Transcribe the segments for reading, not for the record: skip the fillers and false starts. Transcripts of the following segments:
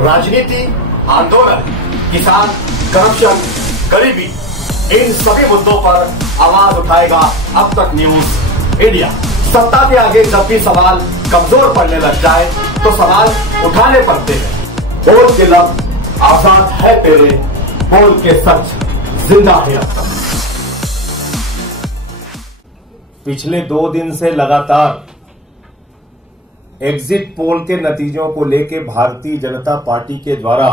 राजनीति, आंदोलन, किसान, करप्शन, गरीबी, इन सभी मुद्दों पर आवाज उठाएगा अब तक न्यूज इंडिया। सत्ता के आगे जब भी सवाल कमजोर पड़ने लग जाए तो सवाल उठाने पड़ते हैं। बोल के लफ्ज आजाद है तेरे, बोल के सच जिंदा है अब तक। पिछले 2 दिन से लगातार एग्जिट पोल के नतीजों को लेकर भारतीय जनता पार्टी के द्वारा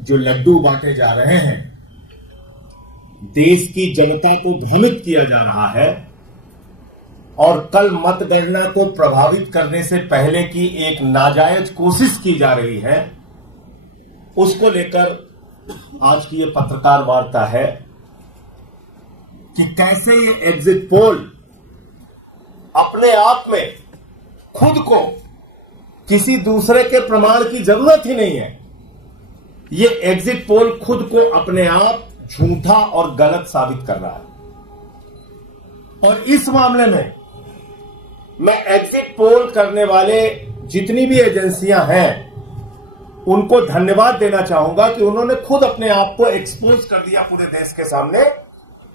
जो लड्डू बांटे जा रहे हैं, देश की जनता को भ्रमित किया जा रहा है और कल मतगणना को प्रभावित करने से पहले की एक नाजायज कोशिश की जा रही है, उसको लेकर आज की ये पत्रकार वार्ता है कि कैसे ये एग्जिट पोल अपने आप में खुद को किसी दूसरे के प्रमाण की जरूरत ही नहीं है। ये एग्जिट पोल खुद को अपने आप झूठा और गलत साबित कर रहा है। और इस मामले में मैं एग्जिट पोल करने वाले जितनी भी एजेंसियां हैं उनको धन्यवाद देना चाहूंगा कि उन्होंने खुद अपने आप को एक्सपोज कर दिया पूरे देश के सामने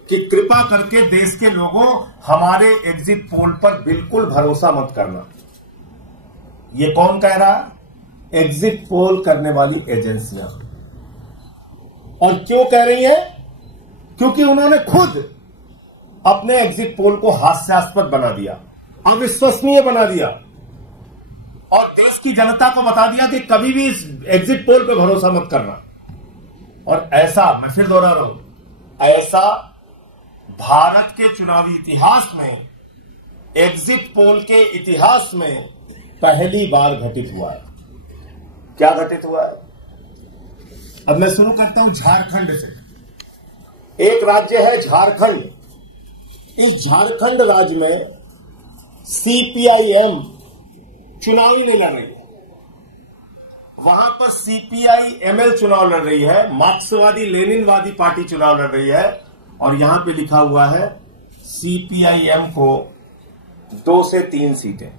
कि कृपा करके देश के लोगों हमारे एग्जिट पोल पर बिल्कुल भरोसा मत करना। ये कौन कह रहा है? एग्जिट पोल करने वाली एजेंसियां। और क्यों कह रही है? क्योंकि उन्होंने खुद अपने एग्जिट पोल को हास्यास्पद बना दिया, अविश्वसनीय बना दिया और देश की जनता को बता दिया कि कभी भी इस एग्जिट पोल पे भरोसा मत करना। और ऐसा, मैं फिर दोहरा रहा हूं, ऐसा भारत के चुनावी इतिहास में, एग्जिट पोल के इतिहास में पहली बार घटित हुआ है। क्या घटित हुआ है? अब मैं शुरू करता हूं झारखंड से। एक राज्य है झारखंड। इस झारखंड राज्य में सीपीआईएम चुनाव नहीं लड़ रही है। वहां पर सीपीआईएमएल चुनाव लड़ रही है, मार्क्सवादी लेनिनवादी पार्टी चुनाव लड़ रही है। और यहां पे लिखा हुआ है सीपीआईएम को 2 से 3 सीटें।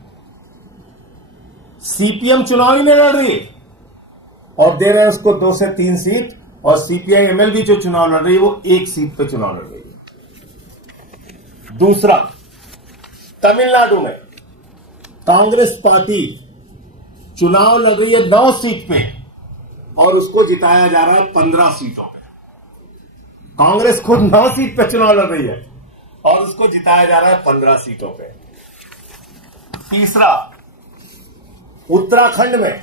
सीपीएम चुनाव ही नहीं लड़ रही और दे रहे हैं उसको 2 से 3 सीट। और सीपीआईएमएल भी जो चुनाव लड़ रही है वो 1 सीट पे चुनाव लड़ रही है। दूसरा, तमिलनाडु में कांग्रेस पार्टी चुनाव लड़ रही है 9 सीट पे और उसको जिताया जा रहा है 15 सीटों पे। कांग्रेस खुद 9 सीट पे चुनाव लड़ रही है और उसको जिताया जा रहा है 15 सीटों पे। तीसरा, उत्तराखंड में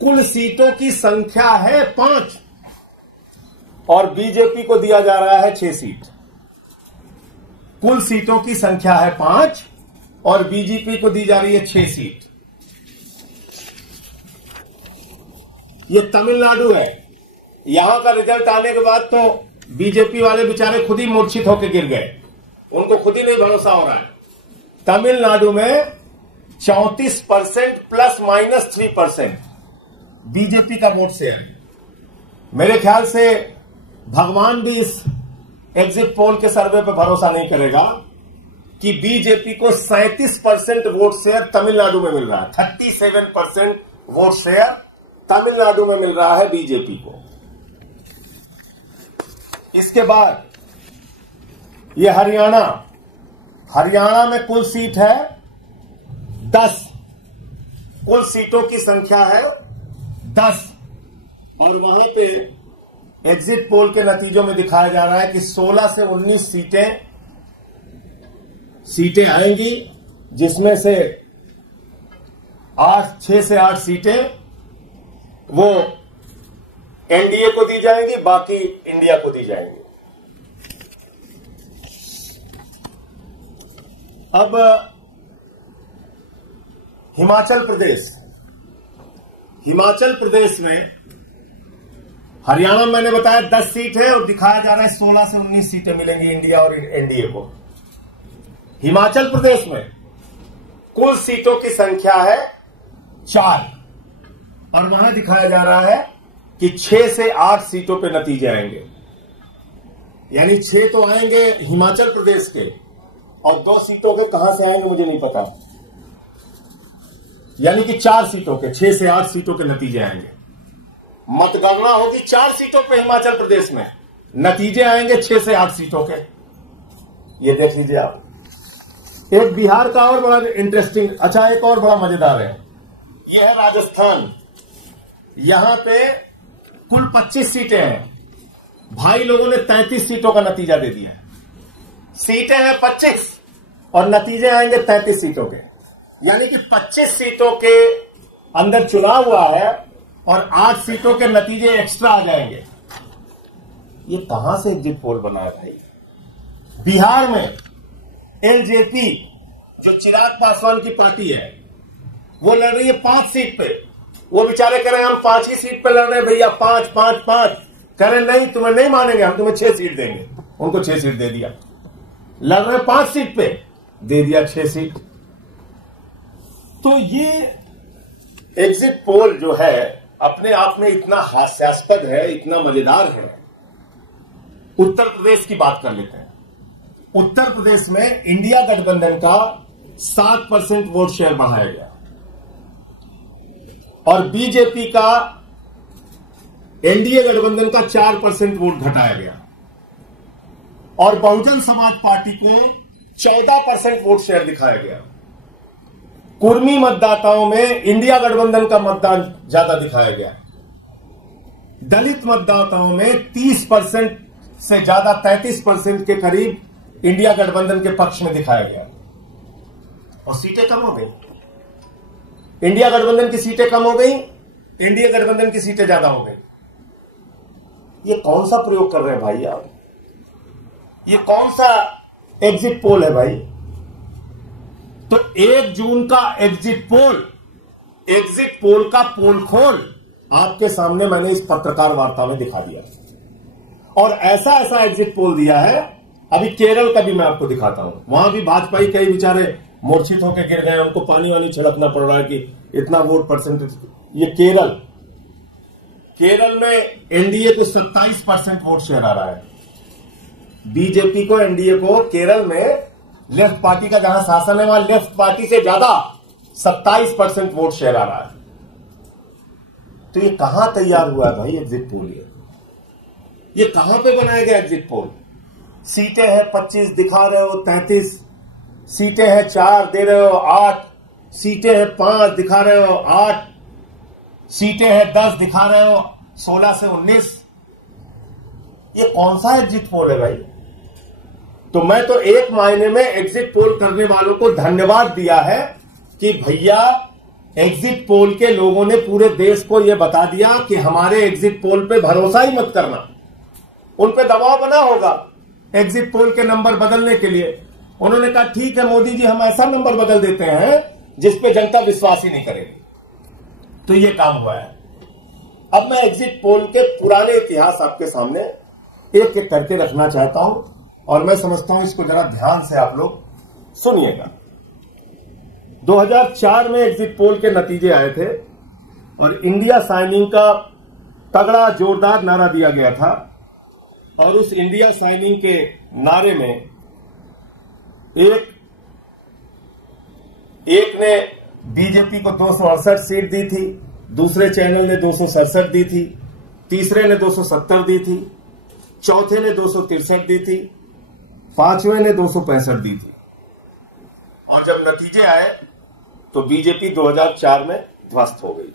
कुल सीटों की संख्या है 5 और बीजेपी को दिया जा रहा है 6 सीट। कुल सीटों की संख्या है 5 और बीजेपी को दी जा रही है 6 सीट। ये तमिलनाडु है। यहां का रिजल्ट आने के बाद तो बीजेपी वाले बेचारे खुद ही मूर्छित होकर गिर गए, उनको खुद ही नहीं भरोसा हो रहा है। तमिलनाडु में 34% ±3% बीजेपी का वोट शेयर है। मेरे ख्याल से भगवान भी इस एग्जिट पोल के सर्वे पर भरोसा नहीं करेगा कि बीजेपी को 37% वोट शेयर तमिलनाडु में मिल रहा है। 37% वोट शेयर तमिलनाडु में मिल रहा है बीजेपी को। इसके बाद ये हरियाणा में कुल सीट है 10। कुल सीटों की संख्या है 10 और वहां पे एग्जिट पोल के नतीजों में दिखाया जा रहा है कि 16 से 19 सीटें आएंगी, जिसमें से 6 से 8 सीटें वो एनडीए को दी जाएंगी, बाकी इंडिया को दी जाएंगी। अब हिमाचल प्रदेश में, हरियाणा में मैंने बताया 10 सीट है और दिखाया जा रहा है 16 से 19 सीटें मिलेंगी इंडिया और एनडीए को। हिमाचल प्रदेश में कुल सीटों की संख्या है 4 और वहां दिखाया जा रहा है कि 6 से 8 सीटों पे नतीजे आएंगे। यानी 6 तो आएंगे हिमाचल प्रदेश के और 2 सीटों के कहां से आएंगे मुझे नहीं पता। यानी कि 4 सीटों के, 6 से 8 सीटों के नतीजे आएंगे। मतगणना होगी 4 सीटों पे हिमाचल प्रदेश में, नतीजे आएंगे 6 से 8 सीटों के। ये देख लीजिए आप। एक बिहार का और बड़ा इंटरेस्टिंग, अच्छा एक और बड़ा मजेदार है, यह है राजस्थान। यहां पे कुल 25 सीटें हैं, भाई लोगों ने 33 सीटों का नतीजा दे दिया है। सीटें हैं 25 और नतीजे आएंगे 33 सीटों के, यानी कि 25 सीटों के अंदर चुनाव हुआ है और 8 सीटों के नतीजे एक्स्ट्रा आ जाएंगे। ये कहां से एग्जिट पोल बना है भाई? बिहार में एलजेपी, जो चिराग पासवान की पार्टी है, वो लड़ रही है 5 सीट पे। वो बेचारे कह रहे हैं हम 5 ही सीट पे लड़ रहे हैं भैया, 5 5 5। कह रहे नहीं, तुम्हें नहीं मानेंगे, हम तुम्हें 6 सीट देंगे। उनको 6 सीट दे दिया। लड़ रहे 5 सीट पे, दे दिया 6 सीट। तो ये एग्जिट पोल जो है अपने आप में इतना हास्यास्पद है, इतना मजेदार है। उत्तर प्रदेश की बात कर लेते हैं। उत्तर प्रदेश में इंडिया गठबंधन का 7% वोट शेयर बढ़ाया गया और बीजेपी का, एनडीए गठबंधन का 4% वोट घटाया गया और बहुजन समाज पार्टी को 14% वोट शेयर दिखाया गया। कुर्मी मतदाताओं में इंडिया गठबंधन का मतदान ज्यादा दिखाया गया। दलित मतदाताओं में 30% से ज्यादा, 33% के करीब इंडिया गठबंधन के पक्ष में दिखाया गया और सीटें कम हो गई। इंडिया गठबंधन की सीटें कम हो गई, इंडिया गठबंधन की सीटें ज्यादा हो गई। ये कौन सा प्रयोग कर रहे हैं भाई आप? ये कौन सा एग्जिट पोल है भाई? तो 1 जून का एग्जिट पोल का पोल खोल आपके सामने मैंने इस पत्रकार वार्ता में दिखा दिया और ऐसा ऐसा एग्जिट पोल दिया है। अभी केरल का भी मैं आपको दिखाता हूं। वहां भी भाजपाई कई बेचारे मूर्छित होकर गिर गए, उनको पानी वानी छिड़कना पड़ रहा है कि इतना वोट परसेंटेज। ये केरल में एनडीए को 27% वोट शेयर आ रहा है। बीजेपी को, एनडीए को केरल में, लेफ्ट पार्टी का जहां शासन है वहां लेफ्ट पार्टी से ज्यादा 27% वोट शेयर आ रहा है। तो ये कहां तैयार हुआ है भाई एग्जिट पोल? ये कहां पे बनाया गया एग्जिट पोल? सीटें हैं 25 दिखा रहे हो 33, सीटें हैं 4 दे रहे हो 8, सीटें हैं 5 दिखा रहे हो 8, सीटें हैं 10 दिखा रहे हो 16 से 19। ये कौन सा एग्जिट पोल है भाई? तो मैं तो एक मायने में एग्जिट पोल करने वालों को धन्यवाद दिया है कि भैया एग्जिट पोल के लोगों ने पूरे देश को यह बता दिया कि हमारे एग्जिट पोल पे भरोसा ही मत करना। उन पे दबाव बना होगा एग्जिट पोल के नंबर बदलने के लिए। उन्होंने कहा ठीक है मोदी जी, हम ऐसा नंबर बदल देते हैं जिसपे जनता विश्वास ही नहीं करेगी। तो ये काम हुआ है। अब मैं एग्जिट पोल के पुराने इतिहास आपके सामने एक एक करके रखना चाहता हूं और मैं समझता हूं इसको जरा ध्यान से आप लोग सुनिएगा। 2004 में एग्जिट पोल के नतीजे आए थे और इंडिया साइनिंग का तगड़ा जोरदार नारा दिया गया था और उस इंडिया साइनिंग के नारे में एक ने बीजेपी को 268 सीट दी थी, दूसरे चैनल ने 267 दी थी, तीसरे ने 270 दी थी, चौथे ने 263 दी थी, पांचवें ने 265 दी थी। और जब नतीजे आए तो बीजेपी 2004 में ध्वस्त हो गई।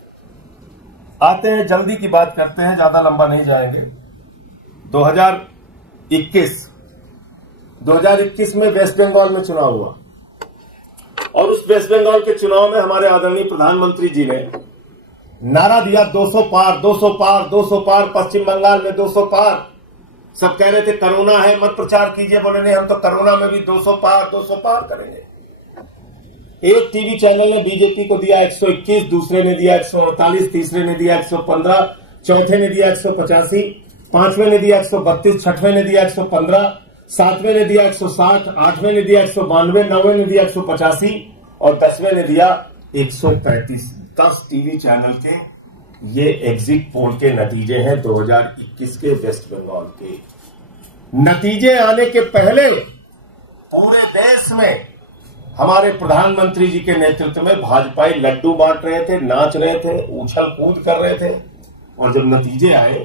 आते हैं, जल्दी की बात करते हैं, ज्यादा लंबा नहीं जाएंगे। 2021 में वेस्ट बंगाल में चुनाव हुआ और उस वेस्ट बंगाल के चुनाव में हमारे आदरणीय प्रधानमंत्री जी ने नारा दिया 200 पार 200 पार 200 पार, पश्चिम बंगाल में 200 पार। सब कह रहे थे कोरोना है मत प्रचार कीजिए, बोले नहीं हम तो कोरोना में भी 200 पार करेंगे। एक टीवी चैनल ने बीजेपी को दिया 121, दूसरे ने दिया 148, तीसरे ने दिया 115, चौथे ने दिया 185, पांचवें ने दिया 132, छठवें ने दिया 115, सातवें ने दिया 160, आठवें ने दिया 192, नौवें ने दिया 185 और 10वें ने दिया 135। 10 टीवी चैनल के ये एग्जिट पोल के नतीजे हैं 2021 के वेस्ट बंगाल के। नतीजे आने के पहले पूरे देश में हमारे प्रधानमंत्री जी के नेतृत्व में भाजपाई लड्डू बांट रहे थे, नाच रहे थे, उछल कूद कर रहे थे। और जब नतीजे आए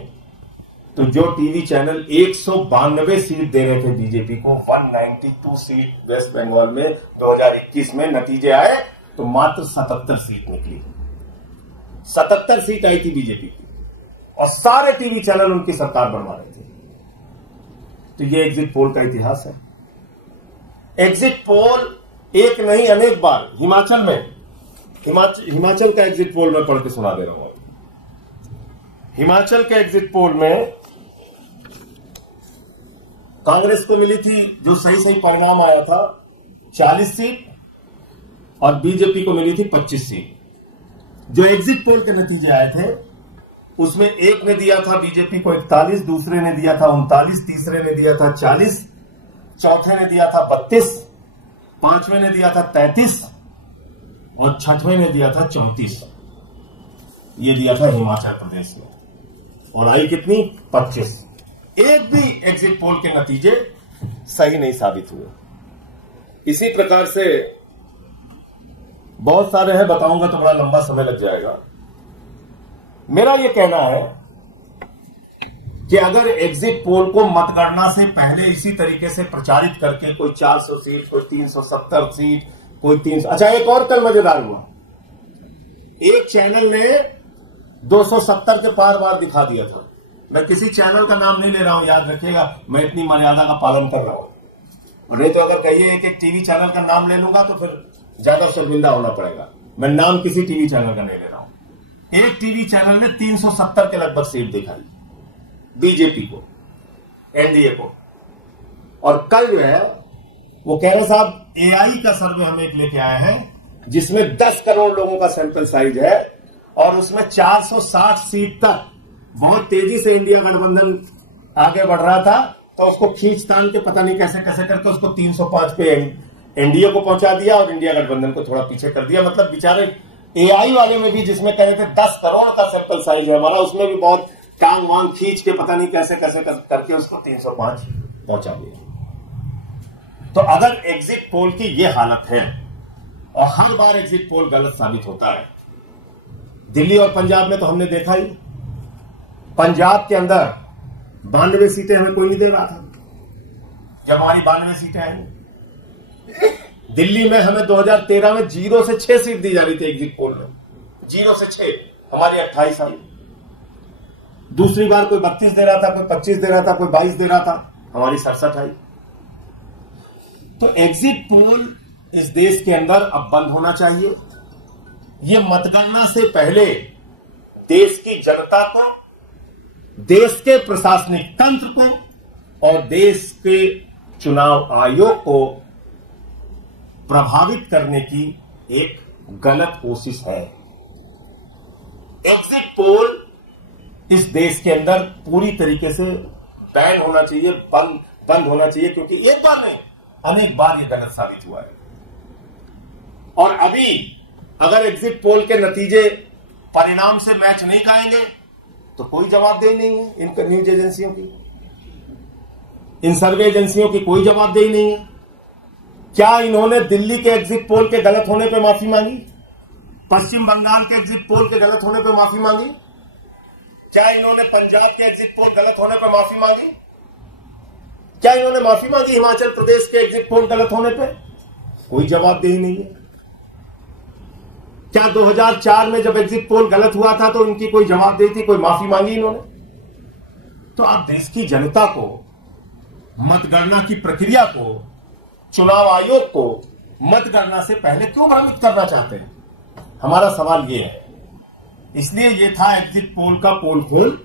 तो जो टीवी चैनल 192 सीट दे रहे थे बीजेपी को, 192 सीट वेस्ट बंगाल में 2021 में नतीजे आए तो मात्र 77 सीट निकली। 77 सीट आई थी बीजेपी की और सारे टीवी चैनल उनकी सरकार बनवा रहे थे। तो ये एग्जिट पोल का इतिहास है। एग्जिट पोल एक नहीं अनेक बार हिमाचल का एग्जिट पोल में पढ़ के सुना दे रहा हूं। हिमाचल के एग्जिट पोल में कांग्रेस को मिली थी, जो सही परिणाम आया था, 40 सीट और बीजेपी को मिली थी 25 सीट। जो एग्जिट पोल के नतीजे आए थे उसमें एक ने दिया था बीजेपी को 41, दूसरे ने दिया था 39, तीसरे ने दिया था 40, चौथे ने दिया था 32, पांचवें ने दिया था 33 और छठवें ने दिया था 34। ये दिया था हिमाचल प्रदेश में और आई कितनी? 25। एक भी एग्जिट पोल के नतीजे सही नहीं साबित हुए। इसी प्रकार से बहुत सारे हैं, बताऊंगा तो बड़ा लंबा समय लग जाएगा। मेरा यह कहना है कि अगर एग्जिट पोल को मतगणना से पहले इसी तरीके से प्रचारित करके कोई 400 सीट, कोई 370 सीट, कोई 300। अच्छा, एक और कल मजेदार हुआ, एक चैनल ने 270 के पार बार दिखा दिया था। मैं किसी चैनल का नाम नहीं ले रहा हूं, याद रखिएगा, मैं इतनी मर्यादा का पालन कर रहा हूं। और नहीं तो अगर कहिए एक टीवी चैनल का नाम ले लूंगा तो फिर ज्यादा शर्मिंदा होना पड़ेगा। मैं नाम किसी टीवी चैनल का नहीं ले रहा हूं। एक टीवी चैनल ने 370 के लगभग सीट दिखाई बीजेपी को, एनडीए को। और कल जो है वो कह रहे साहब एआई का सर्वे हम एक लेके आए हैं जिसमें 10 करोड़ लोगों का सैंपल साइज है और उसमें 460 सीट तक बहुत तेजी से इंडिया गठबंधन आगे बढ़ रहा था, तो उसको खींचतान के पता नहीं कैसे कैसे करके उसको 305 पे एनडीए को पहुंचा दिया और इंडिया गठबंधन को थोड़ा पीछे कर दिया। मतलब बेचारे एआई वाले में भी, जिसमें कह रहे थे 10 करोड़ का सैंपल साइज है हमारा, उसमें भी बहुत टांग वांग खींच के पता नहीं कैसे कैसे करके उसको 305 पहुंचा दिया। तो अगर एग्जिट पोल की ये हालत है और हर बार एग्जिट पोल गलत साबित होता है, दिल्ली और पंजाब में तो हमने देखा ही, पंजाब के अंदर 92 सीटें हमें कोई नहीं दे रहा था जब हमारी 92 सीटें आई। दिल्ली में हमें 2013 में 0 से 6 सीट दी जा रही थी एग्जिट पोल में, 0 से 6, हमारी 28 आई। दूसरी बार कोई 32 दे रहा था, कोई 25 दे रहा था, कोई 22 दे रहा था, हमारी 67 आई। तो एग्जिट पोल इस देश के अंदर अब बंद होना चाहिए। ये मतगणना से पहले देश की जनता को, देश के प्रशासनिक तंत्र को और देश के चुनाव आयोग को प्रभावित करने की एक गलत कोशिश है। एग्जिट पोल इस देश के अंदर पूरी तरीके से बैन होना चाहिए, बंद होना चाहिए, क्योंकि एक बार नहीं अनेक बार यह गलत साबित हुआ है। और अभी अगर एग्जिट पोल के नतीजे परिणाम से मैच नहीं खाएंगे तो कोई जवाबदेही नहीं है इन न्यूज एजेंसियों की, इन सर्वे एजेंसियों की कोई जवाबदेही नहीं है। क्या इन्होंने दिल्ली के एग्जिट पोल के गलत होने पर माफी मांगी? पश्चिम बंगाल के एग्जिट पोल के गलत होने पर माफी मांगी? क्या इन्होंने पंजाब के एग्जिट पोल गलत होने पर माफी मांगी? क्या इन्होंने माफी मांगी हिमाचल प्रदेश के एग्जिट पोल गलत होने पर? कोई जवाबदेही नहीं है। क्या 2004 में जब एग्जिट पोल गलत हुआ था तो इनकी कोई जवाबदेही थी, कोई माफी मांगी इन्होंने? तो आप देश की जनता को, मतगणना की प्रक्रिया को, चुनाव आयोग को मतगणना से पहले क्यों भ्रमित करना चाहते हैं? हमारा सवाल यह है। इसलिए यह था एग्जिट पोल का पोल खोल।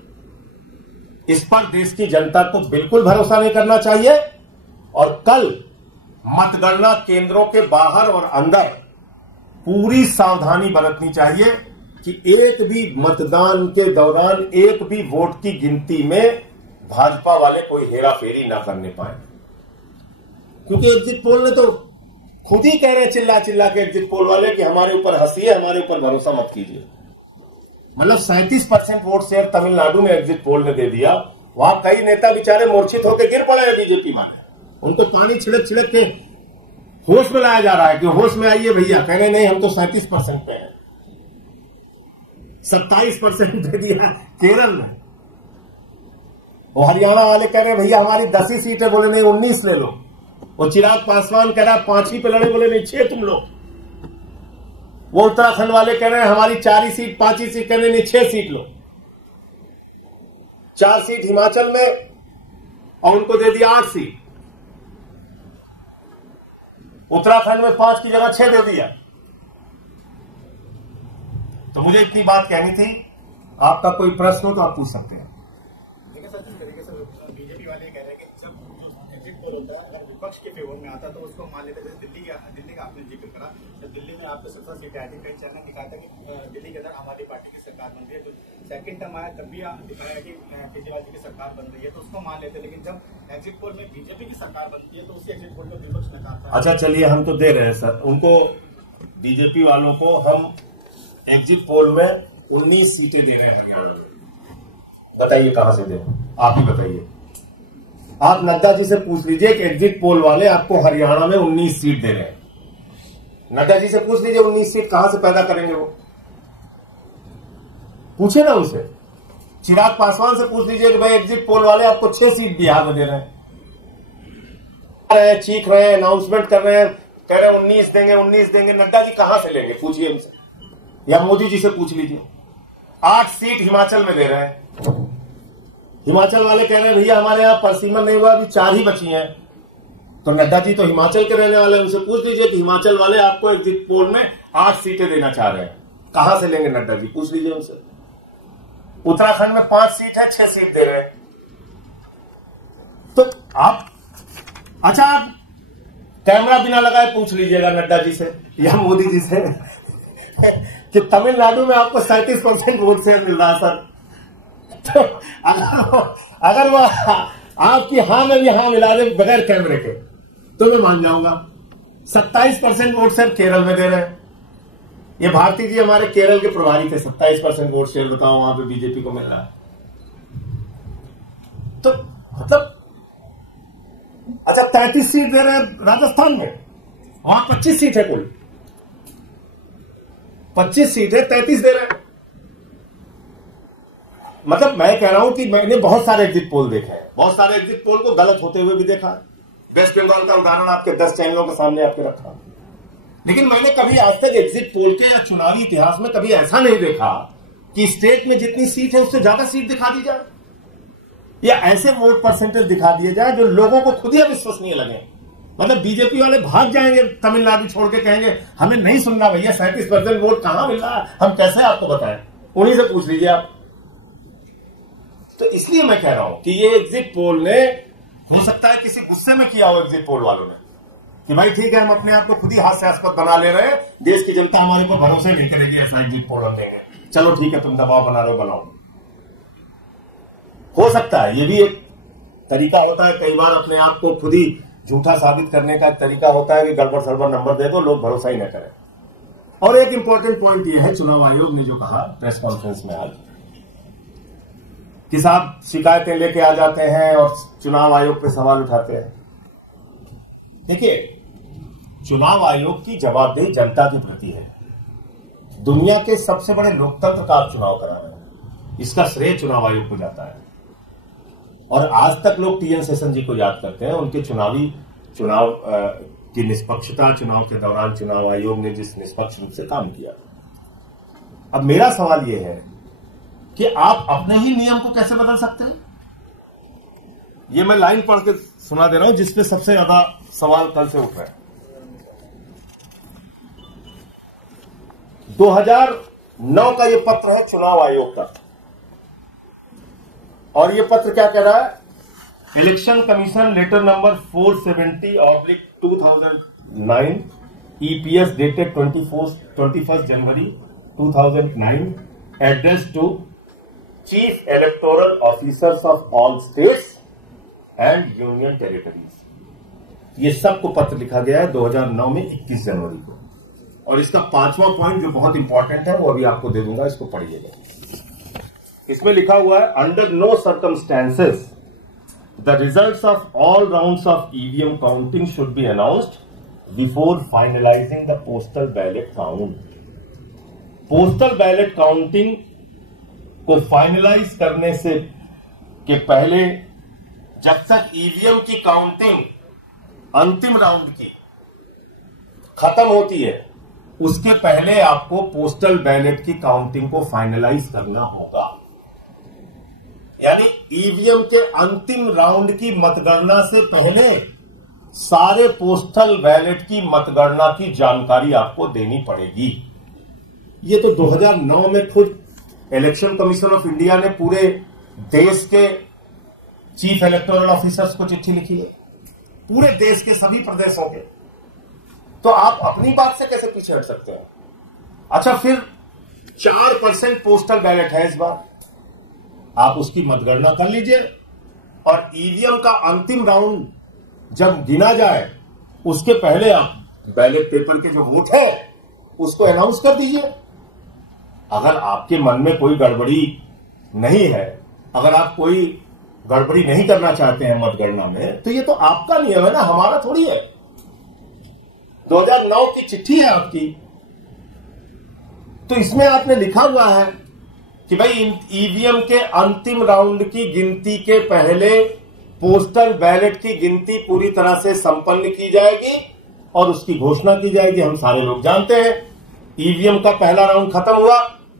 इस पर देश की जनता को बिल्कुल भरोसा नहीं करना चाहिए और कल मतगणना केंद्रों के बाहर और अंदर पूरी सावधानी बरतनी चाहिए कि एक भी मतदान के दौरान एक भी वोट की गिनती में भाजपा वाले कोई हेराफेरी ना करने पाए। क्योंकि एग्जिट पोल ने तो खुद ही कह रहे चिल्ला चिल्ला के एग्जिट पोल वाले कि हमारे ऊपर हंसिए, हमारे ऊपर भरोसा मत कीजिए। मतलब 37% वोट शेयर तमिलनाडु में एग्जिट पोल ने दे दिया। वहां कई नेता बेचारे मूर्छित होकर गिर पड़े हैं बीजेपी वाले, उनको पानी छिड़क छिड़क के होश में लाया जा रहा है कि होश में आइए भैया। कह रहे नहीं, हम तो 37% पे हैं। 27% दे दिया केरल में। वो हरियाणा वाले कह रहे भैया हमारी 10 ही सीट है, बोले नहीं 19 ले लो। वो चिराग पासवान कह रहा 5 ही पे लड़े, बोले नहीं 6 तुम लो। वो उत्तराखंड वाले कह रहे हैं हमारी 4 ही सीट, 5 ही सीट, कह रहे नहीं 6 सीट लो। 4 सीट हिमाचल में और उनको दे दिया 8 सीट। उत्तराखंड में 5 की जगह 6 दे दिया। तो मुझे इतनी बात कहनी थी। आपका कोई प्रश्न हो तो आप पूछ सकते हैं। देखिए सर, जिस तरीके से बीजेपी वाले कह रहे हैं कि जब जो एग्जिट पोल होता है अगर विपक्ष के फेवर में आता है तो उसको मान लेते हैं। जैसे दिल्ली का आपने जिक्र करा, तो दिल्ली में आपको 17 सीटें आई थी। कई चैनल ने दिखाया था कि दिल्ली के अंदर आम आदमी पार्टी की सरकार बन रही है। जो सेकंड टर्म आया तब भी दिखाया कि केजरीवाल जी की सरकार बन रही है, तो उसको मान लेते हैं। लेकिन जब एग्जिट पोल में बीजेपी की सरकार बनती है तो उसी एग्जिट पोल को विपक्ष नकारता है। अच्छा चलिए, हम तो दे रहे हैं सर उनको, बीजेपी वालों को हम एग्जिट पोल में 19 सीटें दे रहे हैं हरियाणा में। बताइए कहां से दें, आप ही बताइए। आप नड्डा जी से पूछ लीजिए कि एग्जिट पोल वाले आपको हरियाणा में 19 सीट दे रहे हैं। नड्डा जी से पूछ लीजिए 19 सीट कहां से पैदा करेंगे वो, पूछे ना उनसे। चिराग पासवान से पूछ लीजिए कि भाई एग्जिट पोल वाले आपको 6 सीट बिहार में दे रहे हैं, चीख रहे हैं, अनाउंसमेंट कर रहे हैं, कह रहे हैं 19 देंगे 19 देंगे। नड्डा जी कहां से लेंगे, पूछिए उनसे, या मोदी जी से पूछ लीजिए। 8 सीट हिमाचल में दे रहे हैं। हिमाचल वाले कह रहे हैं भैया हमारे यहां परसीमन नहीं हुआ, अभी 4 ही बची हैं। तो नड्डा जी तो हिमाचल के रहने वाले हैं, उनसे पूछ लीजिए कि हिमाचल वाले आपको एग्जिट पोल में 8 सीटें देना चाह रहे हैं, कहां से लेंगे नड्डा जी, पूछ लीजिए उनसे। उत्तराखंड में 5 सीट है, 6 सीट दे रहे हैं। तो आप अच्छा, आप कैमरा बिना लगाए पूछ लीजिएगा नड्डा जी से या मोदी जी से कि तमिलनाडु में आपको 37% वोट शेयर मिल रहा है सर। तो अगर वो आपकी हां में भी हां मिला दे बगैर कैमरे के तो मैं मान जाऊंगा। 27% वोट शेयर केरल में दे रहे हैं। ये भारती जी हमारे केरल के प्रभारी थे। 27% वोट शेयर बताओ वहां पे बीजेपी को मिल रहा है। तो मतलब अच्छा 33 सीट दे रहे हैं राजस्थान में, वहां 25 सीट है कुल, 25 सीट है, 33 दे रहे हैं। मतलब मैं कह रहा हूं कि मैंने बहुत सारे एग्जिट पोल देखे हैं, बहुत सारे एग्जिट पोल को गलत होते हुए भी देखा। वेस्ट बंगाल का उदाहरण आपके 10 चैनलों के सामने आपके रखा। लेकिन मैंने कभी आज तक एग्जिट पोल के या चुनावी इतिहास में कभी ऐसा नहीं देखा कि स्टेट में जितनी सीट है उससे ज्यादा सीट दिखा दी जाए या ऐसे वोट परसेंटेज दिखा दिए जाए जो लोगों को खुद ही अविश्वसनीय लगे। मतलब बीजेपी वाले भाग जाएंगे तमिलनाडु छोड़ के, कहेंगे हमें नहीं सुनना भैया, 37% वोट कहां मिल रहा है, हम कैसे आपको बताएं, उन्हीं से पूछ लीजिए आप। तो इसलिए मैं कह रहा हूं कि ये एग्जिट पोल ने, हो सकता है किसी गुस्से में किया हो एग्जिट पोल वालों ने कि भाई ठीक है हम अपने आप को खुद ही हास्यास्पद बना ले रहे हैं, देश की जनता हमारे को भरोसे नहीं करेगी, ऐसा एग्जिट पोल हम देंगे, चलो ठीक है तुम दबाव बना रहे हो बनाओ। हो सकता है ये भी एक तरीका होता है, कई बार अपने आप को खुद ही झूठा साबित करने का एक तरीका होता है कि गड़बड़ सड़बड़ नंबर दे दो, लोग भरोसा ही न करें। और एक इंपॉर्टेंट पॉइंट यह है, चुनाव आयोग ने जो कहा प्रेस कॉन्फ्रेंस में आज कि साहब शिकायतें लेके आ जाते हैं और चुनाव आयोग पे सवाल उठाते हैं। देखिए, चुनाव आयोग की जवाबदेही जनता के प्रति है। दुनिया के सबसे बड़े लोकतंत्र का आप चुनाव करा रहे हैं, इसका श्रेय चुनाव आयोग को जाता है। और आज तक लोग टीएन शेषन जी को याद करते हैं, उनके चुनाव की निष्पक्षता, चुनाव के दौरान चुनाव आयोग ने जिस निष्पक्ष रूप से काम किया। अब मेरा सवाल यह है कि आप अपने ही नियम को कैसे बदल सकते हैं। ये मैं लाइन पढ़ के सुना दे रहा हूं जिसपे सबसे ज्यादा सवाल कल से उठ रहे हैं। 2009 का ये पत्र है चुनाव आयोग का, और ये पत्र क्या कह रहा है, election commission letter number 470/2009 EPS dated 21 January 2009 address to chief electoral officers of all states and union territories. ये सबको पत्र लिखा गया है 2009 में 21 जनवरी को। और इसका 5वां पॉइंट जो बहुत इंपॉर्टेंट है वो अभी आपको दे दूंगा, इसको पढ़िएगा। इसमें लिखा हुआ है, under no circumstances the results of all rounds of EVM counting should be announced before finalizing the postal ballot count. Postal ballot counting को फाइनलाइज करने से के पहले जब तक ईवीएम की काउंटिंग अंतिम राउंड की खत्म होती है, उसके पहले आपको पोस्टल बैलेट की काउंटिंग को फाइनलाइज करना होगा। यानी ईवीएम के अंतिम राउंड की मतगणना से पहले सारे पोस्टल बैलेट की मतगणना की जानकारी आपको देनी पड़ेगी। ये तो 2009 में खुद इलेक्शन कमीशन ऑफ इंडिया ने पूरे देश के चीफ इलेक्टोरल ऑफिसर्स को चिट्ठी लिखी है, पूरे देश के सभी प्रदेशों के। तो आप अपनी बात से कैसे पीछे हट सकते हैं? अच्छा, फिर 4% पोस्टल बैलेट है इस बार, आप उसकी मतगणना कर लीजिए और ईवीएम का अंतिम राउंड जब गिना जाए उसके पहले आप बैलेट पेपर के जो वोट है उसको अनाउंस कर दीजिए। अगर आपके मन में कोई गड़बड़ी नहीं है, अगर आप कोई गड़बड़ी नहीं करना चाहते हैं मतगणना में, तो ये तो आपका नियम है ना, हमारा थोड़ी है। 2009 की चिट्ठी है आपकी, तो इसमें आपने लिखा हुआ है कि भाई ईवीएम के अंतिम राउंड की गिनती के पहले पोस्टल बैलेट की गिनती पूरी तरह से संपन्न की जाएगी और उसकी घोषणा की जाएगी। हम सारे लोग जानते हैं, ईवीएम का पहला राउंड खत्म हुआ,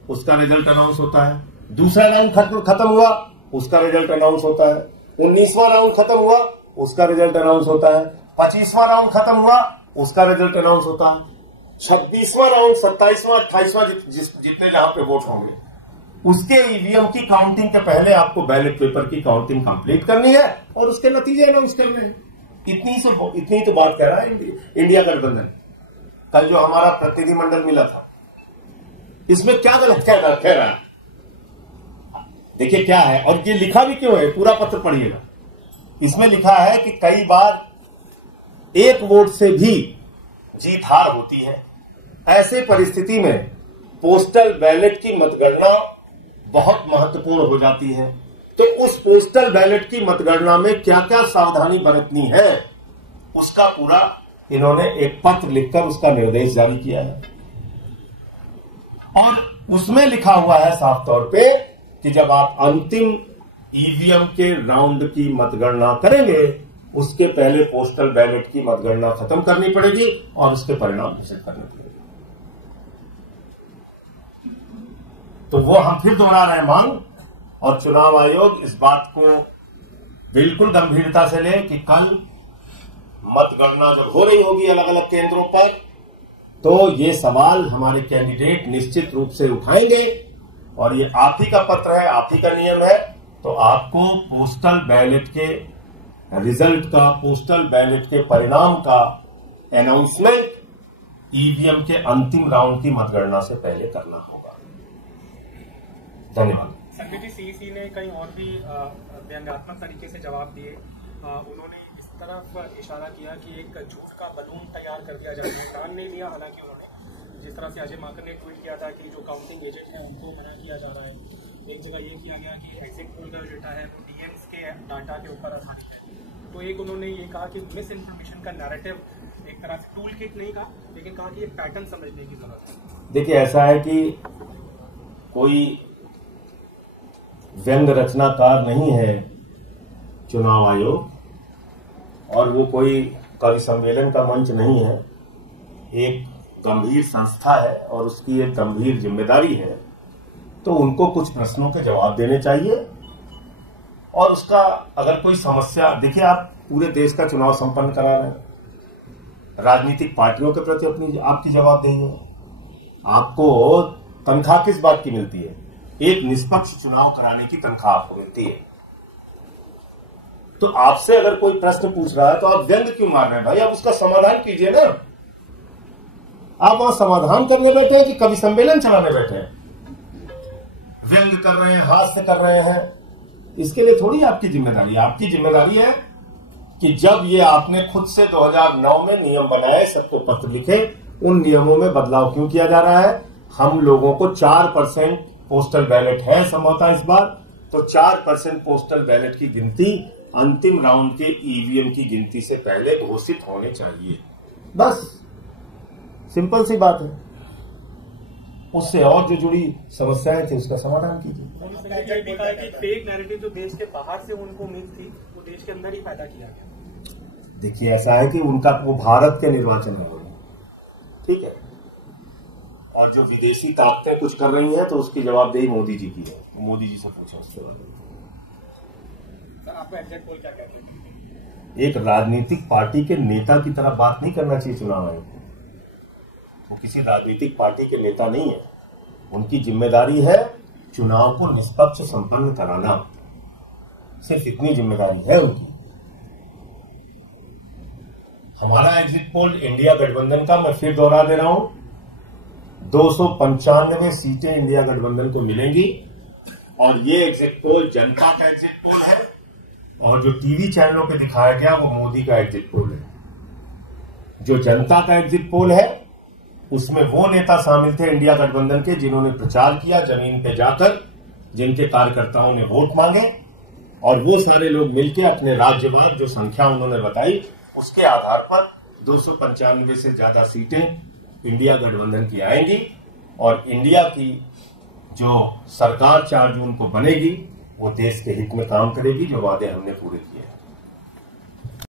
उसका रिजल्ट अनाउंस होता है। दूसरा राउंड खत्म हुआ, उसका रिजल्ट अनाउंस होता है। 19वां राउंड खत्म हुआ, उसका रिजल्ट अनाउंस होता है। 25वां राउंड खत्म हुआ, उसका रिजल्ट अनाउंस होता है। 26वां राउंड, 27वां, 28वां जितने जहां पे वोट होंगे, उसके ईवीएम की काउंटिंग के पहले आपको बैलेट पेपर की काउंटिंग कंप्लीट करनी है और उसके नतीजे अनाउंस करने हैं। इतनी तो बात कह रहा है इंडिया गठबंधन। कल जो हमारा प्रतिनिधिमंडल मिला था, इसमें क्या गलत कह रहा है? देखिए क्या है, और ये लिखा भी क्यों है, पूरा पत्र पढ़िएगा। इसमें लिखा है कि कई बार एक वोट से भी जीत हार होती है। ऐसे परिस्थिति में पोस्टल बैलेट की मतगणना बहुत महत्वपूर्ण हो जाती है। तो उस पोस्टल बैलेट की मतगणना में क्या क्या सावधानी बरतनी है, उसका पूरा इन्होंने एक पत्र लिखकर उसका निर्देश जारी किया है। और उसमें लिखा हुआ है साफ तौर पे कि जब आप अंतिम ईवीएम के राउंड की मतगणना करेंगे, उसके पहले पोस्टल बैलेट की मतगणना खत्म करनी पड़ेगी और उसके परिणाम घोषित करने पड़ेंगे। तो वो हम फिर दोहरा रहे हैं मांग, और चुनाव आयोग इस बात को बिल्कुल गंभीरता से ले कि कल मतगणना जब हो रही होगी अलग अलग केंद्रों पर, तो ये सवाल हमारे कैंडिडेट निश्चित रूप से उठाएंगे। और ये आप ही का पत्र है, आप ही का नियम है, तो आपको पोस्टल बैलेट के रिजल्ट का, पोस्टल बैलेट के परिणाम का अनाउंसमेंट ईवीएम के अंतिम राउंड की मतगणना से पहले करना होगा। धन्यवाद। संजय जी, सीईसी ने कहीं और भी व्यंग्यात्मक तरीके से जवाब दिए। उन्होंने इस तरफ इशारा किया कि एक झूठ का बलून तैयार कर दिया जाए, नुकसान नहीं लिया। हालांकि उन्होंने जिस तरह से अजय माकन ने ट्वीट किया था कि जो काउंटिंग एजेंट हैं उनको मना किया जा रहा है। एक जगह ये किया गया कि एग्जिट पोल का डेटा है वो डीएम्स के डाटा के ऊपर आधारित है। तो एक उन्होंने ये कहा कि मिस इन्फॉर्मेशन का नैरेटिव एक तरह से टूल किट नहीं कहा, लेकिन कहा कि ये पैटर्न समझने की जरूरत है। देखिए, ऐसा है कि कोई व्यंग रचनाकार नहीं है चुनाव आयोग, और वो कोई कवि सम्मेलन का मंच नहीं है। एक गंभीर संस्था है और उसकी एक गंभीर जिम्मेदारी है, तो उनको कुछ प्रश्नों के जवाब देने चाहिए। और उसका अगर कोई समस्या, देखिए आप पूरे देश का चुनाव संपन्न करा रहे हैं, राजनीतिक पार्टियों के प्रति अपनी आपकी जवाबदेही है। आपको तनख्वाह किस बात की मिलती है? एक निष्पक्ष चुनाव कराने की तनख्वाह आपको मिलती है। तो आपसे अगर कोई प्रश्न पूछ रहा है तो आप व्यंग क्यों मार रहे हैं भाई? आप उसका समाधान कीजिए ना। आप वहां समाधान करने बैठे हैं कि कवि सम्मेलन चलाने बैठे हैं? व्यंग कर रहे हैं, हास्य कर रहे हैं, इसके लिए थोड़ी आपकी जिम्मेदारी है। आपकी जिम्मेदारी है कि जब ये आपने खुद से 2009 में नियम बनाए, सबको पत्र लिखे, उन नियमों में बदलाव क्यों किया जा रहा है? हम लोगों को 4% पोस्टल बैलेट है संभवतः इस बार, तो 4% पोस्टल बैलेट की गिनती अंतिम राउंड के ईवीएम की गिनती से पहले घोषित होने चाहिए। बस सिंपल सी बात है। उससे और जो जुड़ी समस्याएं थी उसका समाधान कीजिए। फेक नैरेटिव जो देश के बाहर से उनको उम्मीद थी वो देश के अंदर ही पैदा किया गया। देखिए ऐसा है कि उनका वो भारत के निर्वाचन में हो, ठीक है, और जो विदेशी ताकतें कुछ कर रही हैं तो उसकी जवाबदेही मोदी जी की है, मोदी जी से पूछो उसके बारे में। आपका एग्जैक्ट पोल क्या कहते हैं? एक राजनीतिक पार्टी के नेता की तरह बात नहीं करना चाहिए चुनाव आयोग को। वो किसी राजनीतिक पार्टी के नेता नहीं है। उनकी जिम्मेदारी है चुनाव को निष्पक्ष संपन्न कराना, सिर्फ इतनी जिम्मेदारी है उनकी। हमारा एग्जिट पोल इंडिया गठबंधन का, मैं फिर दोहरा दे रहा हूं, 295 सीटें इंडिया गठबंधन को मिलेंगी। और ये एग्जिट पोल जनता का एग्जिट पोल है, और जो टीवी चैनलों पे दिखाया गया वो मोदी का एग्जिट पोल है। जो जनता का एग्जिट पोल है उसमें वो नेता शामिल थे इंडिया गठबंधन के जिन्होंने प्रचार किया जमीन पे जाकर, जिनके कार्यकर्ताओं ने वोट मांगे, और वो सारे लोग मिलकर अपने राज्यवार जो संख्या उन्होंने बताई उसके आधार पर 295 से ज्यादा सीटें इंडिया गठबंधन की आएंगी। और इंडिया की जो सरकार 4 जून को बनेगी वो देश के हित में काम करेगी, जो वादे हमने पूरे किए हैं।